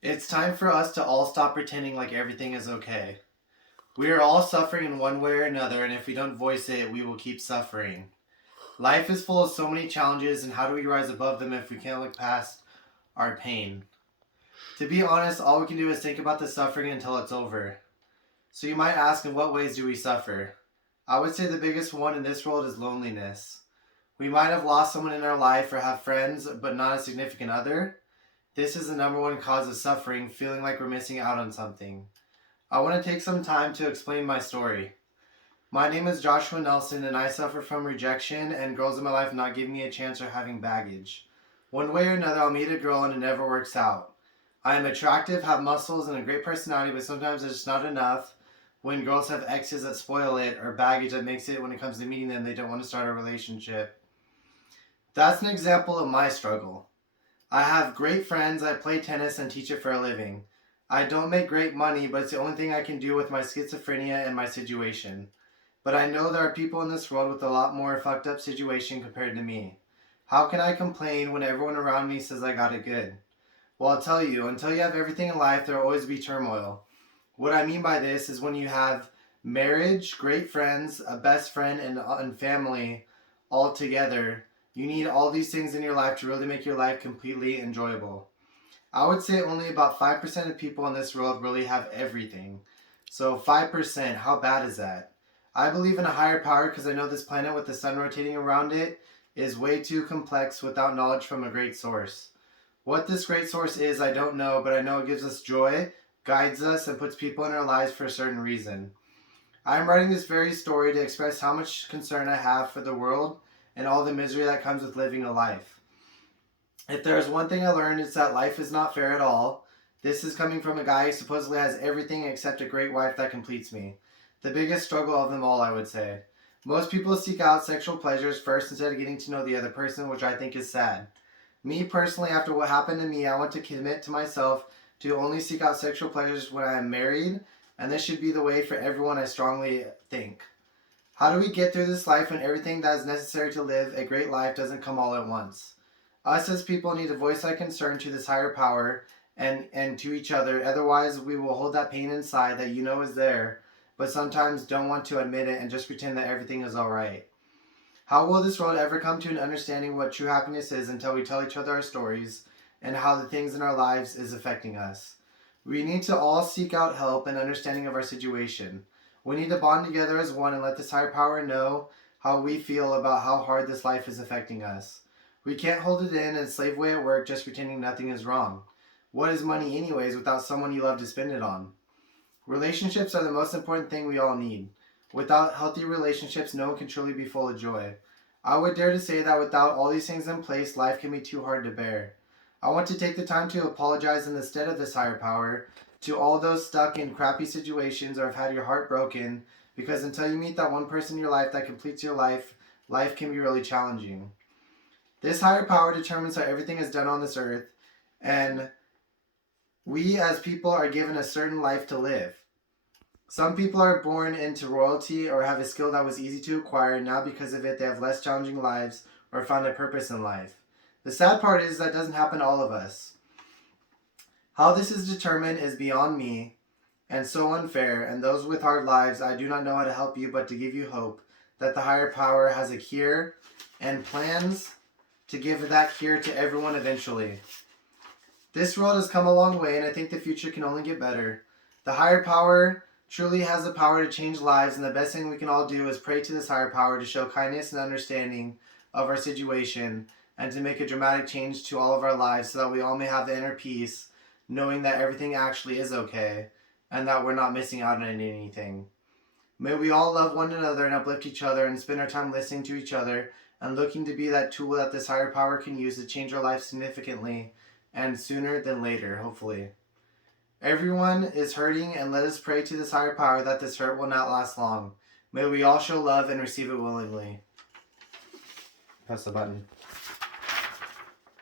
It's time for us to all stop pretending like everything is okay. We are all suffering in one way or another, and if we don't voice it, we will keep suffering. Life is full of so many challenges, and how do we rise above them if we can't look past our pain? To be honest, all we can do is think about the suffering until it's over. So you might ask, in what ways do we suffer? I would say the biggest one in this world is loneliness. We might have lost someone in our life or have friends, but not a significant other. This is the number one cause of suffering, feeling like we're missing out on something. I want to take some time to explain my story. My name is Joshua Nelson, and I suffer from rejection and girls in my life not giving me a chance or having baggage. One way or another, I'll meet a girl and it never works out. I am attractive, have muscles, and a great personality, but sometimes it's just not enough when girls have exes that spoil it or baggage that makes it when it comes to meeting them, they don't want to start a relationship. That's an example of my struggle. I have great friends, I play tennis and teach it for a living. I don't make great money, but it's the only thing I can do with my schizophrenia and my situation. But I know there are people in this world with a lot more fucked up situation compared to me. How can I complain when everyone around me says I got it good? Well, I'll tell you, until you have everything in life, there will always be turmoil. What I mean by this is when you have marriage, great friends, a best friend, and family all together, you need all these things in your life to really make your life completely enjoyable. I would say only about 5% of people in this world really have everything. So 5%, how bad is that? I believe in a higher power because I know this planet with the sun rotating around it is way too complex without knowledge from a great source. What this great source is, I don't know, but I know it gives us joy, guides us, and puts people in our lives for a certain reason. I'm writing this very story to express how much concern I have for the world and all the misery that comes with living a life. If there's one thing I learned, it's that life is not fair at all. This is coming from a guy who supposedly has everything except a great wife that completes me. The biggest struggle of them all, I would say. Most people seek out sexual pleasures first instead of getting to know the other person, which I think is sad. Me personally, after what happened to me, I want to commit to myself to only seek out sexual pleasures when I am married, and this should be the way for everyone, I strongly think. How do we get through this life when everything that is necessary to live a great life doesn't come all at once? Us as people need to voice our concern to this higher power and to each other. Otherwise, we will hold that pain inside that you know is there, but sometimes don't want to admit it and just pretend that everything is alright. How will this world ever come to an understanding what true happiness is until we tell each other our stories and how the things in our lives is affecting us? We need to all seek out help and understanding of our situation. We need to bond together as one and let this higher power know how we feel about how hard this life is affecting us. We can't hold it in and slave away at work just pretending nothing is wrong. What is money anyways without someone you love to spend it on? Relationships are the most important thing we all need. Without healthy relationships, no one can truly be full of joy. I would dare to say that without all these things in place, life can be too hard to bear. I want to take the time to apologize in the stead of this higher power to all those stuck in crappy situations or have had your heart broken, because until you meet that one person in your life that completes your life, life can be really challenging. This higher power determines how everything is done on this earth, and we as people are given a certain life to live. Some people are born into royalty or have a skill that was easy to acquire, and now because of it they have less challenging lives or found a purpose in life. The sad part is that doesn't happen to all of us. How this is determined is beyond me and so unfair, and those with hard lives, I do not know how to help you but to give you hope that the higher power has a cure and plans to give that cure to everyone eventually. This world has come a long way, and I think the future can only get better. The higher power truly has the power to change lives, and the best thing we can all do is pray to this higher power to show kindness and understanding of our situation and to make a dramatic change to all of our lives so that we all may have the inner peace, knowing that everything actually is okay and that we're not missing out on anything. May we all love one another and uplift each other and spend our time listening to each other and looking to be that tool that this higher power can use to change our life significantly and sooner than later, hopefully. Everyone is hurting, and let us pray to this higher power that this hurt will not last long. May we all show love and receive it willingly. Press the button.